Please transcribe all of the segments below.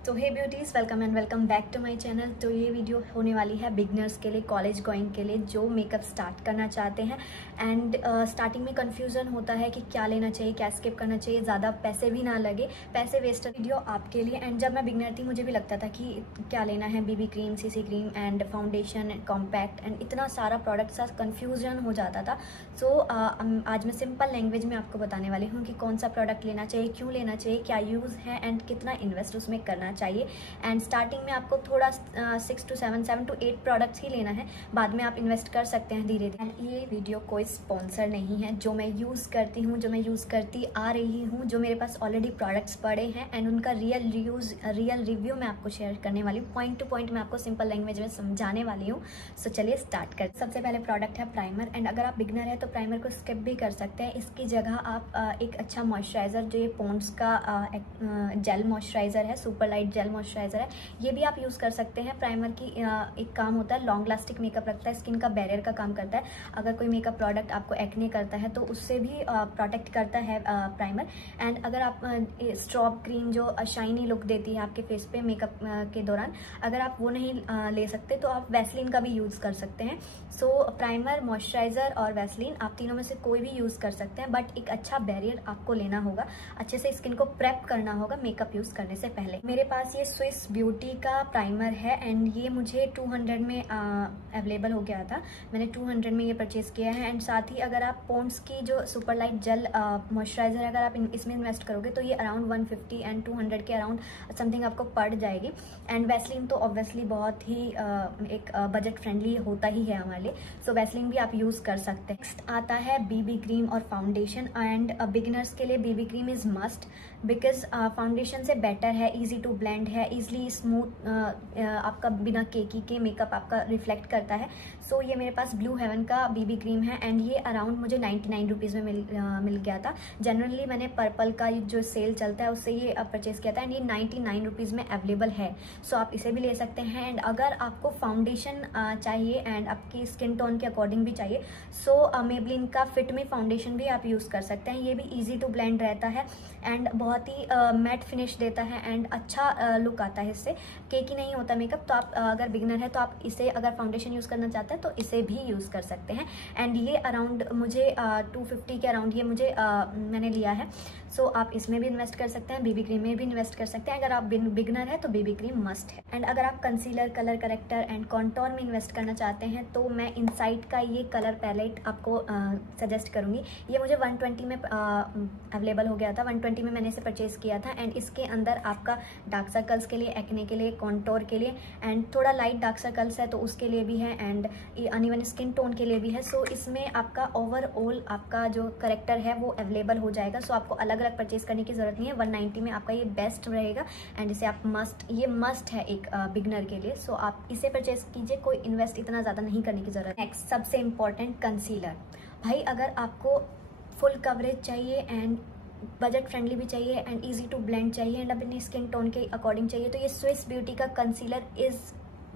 तो hey beauties, welcome and welcome back to my channel. तो ये वीडियो होने वाली है बिगनर्स के लिए, कॉलेज गोइंग के लिए, जो मेकअप स्टार्ट करना चाहते हैं एंड स्टार्टिंग में कंफ्यूजन होता है कि क्या लेना चाहिए, क्या स्किप करना चाहिए, ज़्यादा पैसे भी ना लगे, पैसे वेस्ट। वीडियो आपके लिए। एंड जब मैं बिगनर थी मुझे भी लगता था कि क्या लेना है, BB cream, CC cream and foundation, compact and इतना सारा प्रोडक्ट सा कंफ्यूजन हो जाता था। सो आज मैं सिंपल लैंग्वेज में आपको बताने वाली हूँ कि कौन सा प्रोडक्ट लेना चाहिए, क्यों लेना चाहिए, क्या यूज़ है एंड कितना इन्वेस्ट उसमें करना चाहिए। एंड स्टार्टिंग में आपको थोड़ा 6 to 7 to 8 प्रोडक्ट्स ही लेना है, बाद में आप इन्वेस्ट कर सकते हैं धीरे धीरे। एंड ये वीडियो कोई स्पॉन्सर नहीं है, जो मैं यूज़ करती हूँ, जो मैं यूज़ करती आ रही हूँ, जो मेरे पास ऑलरेडी प्रोडक्ट्स पड़े हैं एंड उनका रियल रिव्यू मैं आपको शेयर करने वाली हूँ। पॉइंट टू पॉइंट मैं आपको सिंपल लैंग्वेज में समझाने वाली हूँ। सो चलिए स्टार्ट कर। सबसे पहले प्रोडक्ट है प्राइमर। एंड अगर आप बिगनर है तो प्राइमर को स्किप भी कर सकते हैं। इसकी जगह आप एक अच्छा मॉइस्चराइज़र, जो ये पॉन्ड्स का जेल मॉइस्चराइज़र है, सुपर लाइट जेल मॉइस्चराइज़र है, ये भी आप यूज़ कर सकते हैं। प्राइमर की एक काम होता है, लॉन्ग लास्टिक मेकअप रखता है, स्किन का बैरियर का काम करता है। अगर कोई मेकअप प्रोडक्ट आपको एक्ने करता है तो उससे भी प्रोटेक्ट करता है प्राइमर। एंड अगर आप स्ट्रॉब क्रीम जो शाइनी लुक देती है आपके फेस पे मेकअप के दौरान, अगर आप वो नहीं ले सकते तो आप वैसलीन का भी यूज़ कर सकते हैं। सो प्राइमर, मॉइस्चराइज़र और वैसलीन, आप तीनों में से कोई भी यूज़ कर सकते हैं, बट एक अच्छा बैरियर आपको लेना होगा, अच्छे से स्किन को प्रेप करना होगा मेकअप यूज़ करने से पहले। मेरे पास ये स्विस ब्यूटी का प्राइमर है एंड ये मुझे 200 में अवेलेबल हो गया था। मैंने 200 में ये परचेज़ किया है। एंड साथ ही अगर आप पॉन्ड्स की जो सुपर लाइट जेल मॉइस्चराइज़र अगर आप इसमें इन्वेस्ट करोगे तो ये अराउंड 150 एंड 200 के अराउंड समथिंग आपको पड़ जाएगी। एंड वैसलीन तो ऑब्वियसली बहुत ही एक बजट फ्रेंडली होता ही है हमारे लिए, सो वैसलीन भी आप यूज़ कर सकते हैं। नेक्स्ट आता है बीबी क्रीम और फाउंडेशन। एंड बिगिनर्स के लिए BB cream is must, because foundation से बेटर है, इजी टू ब्लेंड है, इजीली स्मूथ, आपका बिना केकी के मेकअप आपका रिफ्लेक्ट करता है। सो ये मेरे पास ब्लू हेवन का बीबी क्रीम है एंड ये अराउंड मुझे 99 रुपीज़ में मिल गया था। जनरली मैंने पर्पल का जो सेल चलता है उससे ये परचेज़ किया था एंड ये 99 रुपीज़ में अवेलेबल है। सो आप इसे भी ले सकते हैं। एंड अगर आपको फाउंडेशन चाहिए एंड आपकी स्किन टोन के अकॉर्डिंग भी चाहिए, सो मेबलिन का फिट मी फाउंडेशन भी आप यूज़ कर सकते हैं। ये भी ईजी टू ब्लेंड रहता है एंड बहुत ही मैट फिनिश देता है एंड अच्छा लुक आता है इससे, केकी नहीं होता मेकअप। तो आप अगर बिगनर है तो आप इसे, अगर फाउंडेशन यूज़ करना चाहते हैं तो इसे भी यूज़ कर सकते हैं। एंड ये अराउंड मुझे 250 के अराउंड ये मुझे मैंने लिया है। सो आप इसमें भी इन्वेस्ट कर सकते हैं, बीबी क्रीम में भी इन्वेस्ट कर सकते हैं। अगर आप बिगनर है तो बीबी क्रीम मस्ट है। एंड अगर आप concealer, colour corrector and contour में इन्वेस्ट करना चाहते हैं तो मैं इनसाइट का ये कलर पैलेट आपको सजेस्ट करूँगी। ये मुझे 120 में अवेलेबल हो गया था, 120 में मैंने इसे परचेज़ किया था। एंड इसके अंदर आपका डार्क सर्कल्स के लिए, एक्ने के लिए, कॉन्टोर के लिए एंड थोड़ा लाइट डार्क सर्कल्स है तो उसके लिए भी है एंड अनइवन स्किन टोन के लिए भी है। सो इसमें आपका ओवरऑल आपका जो करेक्टर है वो अवेलेबल हो जाएगा। सो आपको अलग अलग परचेज करने की ज़रूरत नहीं है। 190 में आपका ये बेस्ट रहेगा एंड इसे आप ये मस्ट है एक बिगनर के लिए। सो आप इसे परचेज कीजिए, कोई इन्वेस्ट इतना ज़्यादा नहीं करने की ज़रूरत। नेक्स्ट सबसे इम्पॉर्टेंट कंसीलर। भाई अगर आपको फुल कवरेज चाहिए एंड बजट फ्रेंडली भी चाहिए एंड इजी टू ब्लेंड चाहिए एंड अपने स्किन टोन के अकॉर्डिंग चाहिए तो ये स्विस ब्यूटी का concealer is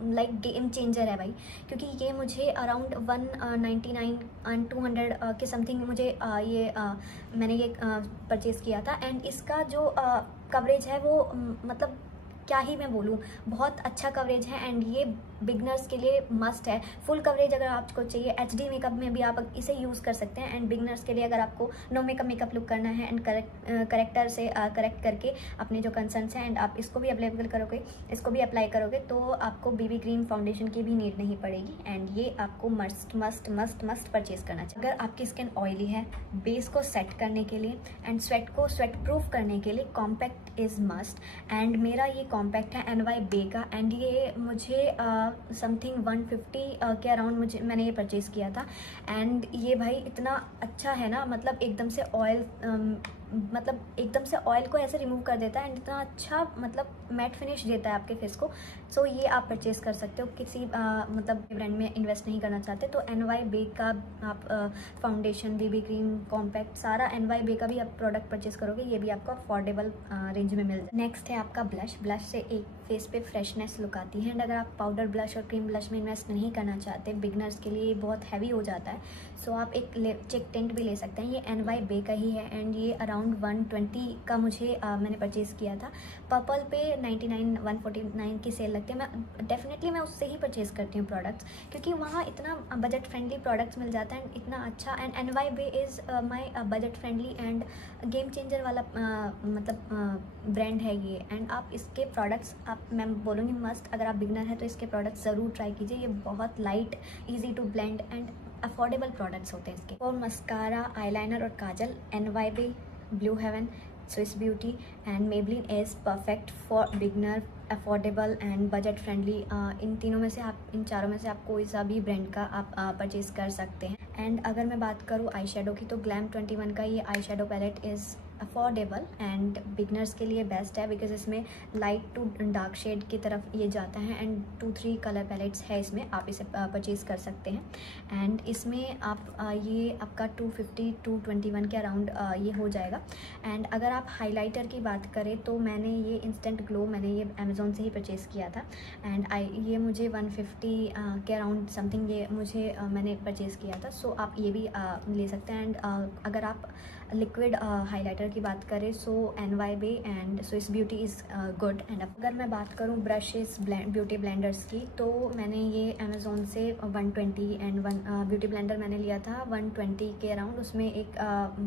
like game changer है भाई, क्योंकि ये मुझे अराउंड 199 एंड 200 के समथिंग मुझे मैंने ये परचेज़ किया था। एंड इसका जो कवरेज है वो मतलब क्या ही मैं बोलूँ, बहुत अच्छा कवरेज है एंड ये बिगनर्स के लिए मस्ट है। फुल कवरेज अगर आपको चाहिए, एचडी मेकअप में भी आप इसे यूज़ कर सकते हैं। एंड बिगनर्स के लिए अगर आपको नो मेकअप लुक करना है एंड करेक्टर से करेक्ट करके अपने जो कंसर्न्स हैं एंड आप इसको भी अवेलेबल करोगे, इसको भी अप्लाई करोगे तो आपको बीबी क्रीम, फाउंडेशन की भी नीड नहीं पड़ेगी। एंड ये आपको must must must must purchase करना चाहिए। अगर आपकी स्किन ऑयली है, बेस को सेट करने के लिए एंड स्वेट को स्वेट प्रूफ करने के लिए कॉम्पैक्ट इज़ मस्ट। एंड मेरा ये कॉम्पैक्ट है NY बे का एंड ये मुझे समथिंग 150 के अराउंड मैंने ये परचेज़ किया था। एंड ये भाई इतना अच्छा है ना, मतलब एकदम से ऑयल को ऐसे रिमूव कर देता है एंड इतना अच्छा मतलब मैट फिनिश देता है आपके फेस को। सो ये आप परचेज़ कर सकते हो। किसी मतलब ब्रांड में इन्वेस्ट नहीं करना चाहते तो NY बे का आप फाउंडेशन, बीबी क्रीम, कॉम्पैक्ट सारा NY बे का भी आप प्रोडक्ट परचेज़ करोगे, ये भी आपको अफोर्डेबल रेंज में मिल जाए। नेक्स्ट है आपका ब्लश। ब्लश से एक फेस पे फ्रेशनेस लुक आती है एंड अगर आप पाउडर ब्लश और क्रीम ब्लश में इन्वेस्ट नहीं करना चाहते, बिगनर्स के लिए बहुत हैवी हो जाता है, सो आप एक चेक टेंट भी ले सकते हैं। ये NY बे का ही है एंड ये अराउंड 120 का मुझे मैंने परचेज़ किया था। पर्पल पे 99 149 की सेल लगती है। मैं डेफिनेटली मैं उससे ही परचेज़ करती हूँ प्रोडक्ट्स, क्योंकि वहाँ इतना बजट फ्रेंडली प्रोडक्ट्स मिल जाता है, इतना अच्छा। And NY Bae is my budget friendly and game changer वाला मतलब ब्रांड है ये। एंड आप इसके प्रोडक्ट्स मैं बोलूँगी मस्ट, अगर आप बिगनर हैं तो इसके प्रोडक्ट्स ज़रूर ट्राई कीजिए। ये बहुत light, easy to blend and affordable products होते हैं इसके। और मस्कारा, आईलाइनर और kajal NY Bae, Blue Heaven, Swiss Beauty and Maybelline is perfect for beginner, affordable and budget friendly. इन चारों में से आप कोई सा भी ब्रांड का आप परचेज़ कर सकते हैं। एंड अगर मैं बात करूँ आई शेडो की, तो ग्लैम 21 का ये eye shadow palette is affordable and beginners के लिए बेस्ट है, बिकॉज इसमें लाइट टू डार्क शेड की तरफ ये जाता है एंड 2-3 कलर पैलेट्स है इसमें, आप इसे परचेज़ कर सकते हैं। एंड इसमें आप ये आपका 250-221 के अराउंड ये हो जाएगा। एंड अगर आप हाइलाइटर की बात करें तो मैंने ये इंस्टेंट ग्लो मैंने ये अमेज़ोन से ही परचेज़ किया था एंड ये मुझे 150 के अराउंड समथिंग ये मुझे मैंने परचेज़ किया था। सो आप ये भी ले सकते हैं। एंड अगर आप लिक्विड हाइलाइटर की बात करें so NY Bae and Swiss Beauty is good. And अगर मैं बात करूँ ब्रशेस ब्यूटी ब्लेंडर्स की, तो मैंने ये अमेज़ोन से 120 एंड ब्यूटी ब्लेंडर मैंने लिया था 120 के अराउंड। उसमें एक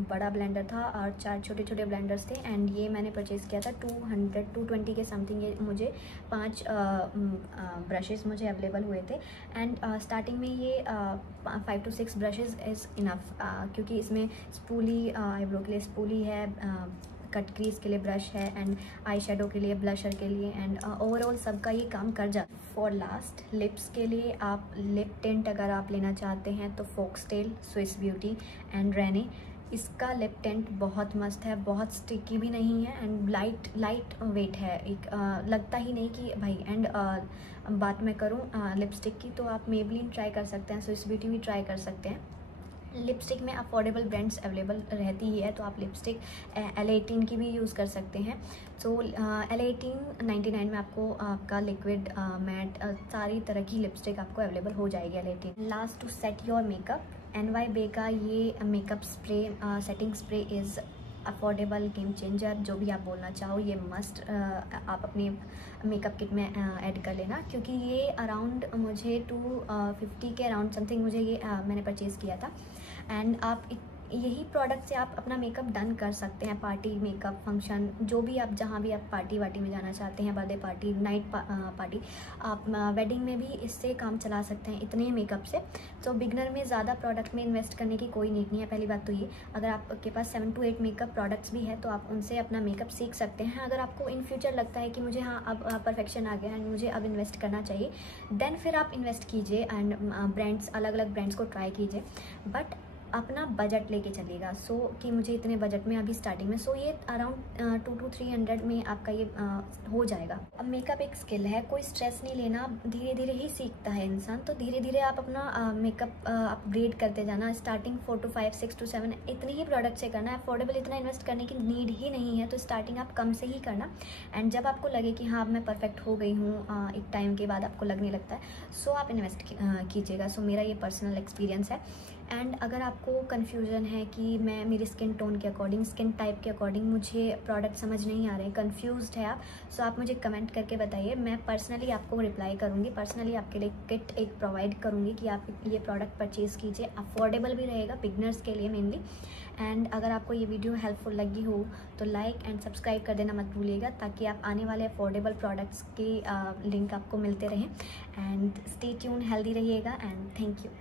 बड़ा ब्लेंडर था और 4 छोटे छोटे ब्लेंडर्स थे एंड ये मैंने परचेज़ किया था 220 के समथिंग। ये मुझे 5 ब्रशेस मुझे अवेलेबल हुए थे एंड स्टार्टिंग में ये 5 to 6 ब्रशेस इज़ इनफ, क्योंकि इसमें स्पूली आईब्रो के लिए स्पूली है, कट क्रीज के लिए ब्रश है एंड आई शेडो के लिए, ब्लशर के लिए एंड ओवरऑल सबका ये काम कर जाता है। फॉर लास्ट लिप्स के लिए आप लिप टिंट अगर आप लेना चाहते हैं तो Foxtail, Swiss Beauty and Renee. इसका लिप टिंट बहुत मस्त है, बहुत स्टिकी भी नहीं है एंड लाइट वेट है, एक लगता ही नहीं कि भाई। एंड बात मैं करूँ लिपस्टिक की, तो आप मेबलिन ट्राई कर सकते हैं, स्विस ब्यूटी भी ट्राई कर सकते हैं। लिपस्टिक में अफोर्डेबल ब्रांड्स अवेलेबल रहती ही है, तो आप लिपस्टिक L18 की भी यूज़ कर सकते हैं। सो L18 99 में आपको आपका लिक्विड मैट सारी तरह की लिपस्टिक आपको अवेलेबल हो जाएगी L18। Last to set your makeup, NY Bae का ये makeup spray setting spray is affordable, game changer, जो भी आप बोलना चाहो। ये मस्ट आप अपने मेकअप किट में ऐड कर लेना, क्योंकि ये अराउंड मुझे 250 के अराउंड समथिंग मुझे ये मैंने परचेज़ किया था। एंड आप यही प्रोडक्ट से आप अपना मेकअप डन कर सकते हैं, पार्टी मेकअप, फंक्शन, जो भी आप जहाँ भी आप पार्टी वार्टी में जाना चाहते हैं, बर्थडे पार्टी, नाइट पार्टी, आप वेडिंग में भी इससे काम चला सकते हैं इतने मेकअप से। तो बिगनर में ज़्यादा प्रोडक्ट में इन्वेस्ट करने की कोई नीड नहीं है। पहली बात तो ये, अगर आपके पास 7 to 8 मेकअप प्रोडक्ट्स भी है तो आप उनसे अपना मेकअप सीख सकते हैं। अगर आपको इन फ्यूचर लगता है कि मुझे अब परफेक्शन आ गया है, मुझे अब इन्वेस्ट करना चाहिए, देन फिर आप इन्वेस्ट कीजिए एंड ब्रांड्स, अलग अलग ब्रांड्स को ट्राई कीजिए, बट अपना बजट लेके चलेगा। सो कि मुझे इतने बजट में अभी स्टार्टिंग में, सो ये अराउंड 200 to 300 में आपका ये हो जाएगा। अब मेकअप एक स्किल है, कोई स्ट्रेस नहीं लेना, धीरे धीरे ही सीखता है इंसान। तो धीरे धीरे आप अपना मेकअप अपग्रेड करते जाना। स्टार्टिंग 4 to 5 6 to 7 इतने ही प्रोडक्ट से करना है। अफोर्डेबल इतना इन्वेस्ट करने की नीड ही नहीं है, तो स्टार्टिंग आप कम से ही करना। एंड जब आपको लगे कि हाँ मैं परफेक्ट हो गई हूँ, एक टाइम के बाद आपको लगने लगता है, सो आप इन्वेस्ट कीजिएगा। सो मेरा ये पर्सनल एक्सपीरियंस है। एंड अगर आपको कन्फ्यूजन है कि मैं मेरी स्किन टोन के अकॉर्डिंग, स्किन टाइप के अकॉर्डिंग मुझे प्रोडक्ट समझ नहीं आ रहे हैं, कन्फ्यूज्ड है आप, सो आप मुझे कमेंट करके बताइए। मैं पर्सनली आपको रिप्लाई करूँगी, पर्सनली आपके लिए किट एक प्रोवाइड करूँगी कि आप ये प्रोडक्ट परचेज़ कीजिए। अफोर्डेबल भी रहेगा बिगनर्स के लिए मेनली। एंड अगर आपको ये वीडियो हेल्पफुल लगी हो तो लाइक एंड सब्सक्राइब कर देना मत भूलिएगा, ताकि आप आने वाले अफोर्डेबल प्रोडक्ट्स के लिंक आपको मिलते रहें। एंड स्टे ट्यून, हेल्दी रहिएगा एंड थैंक यू।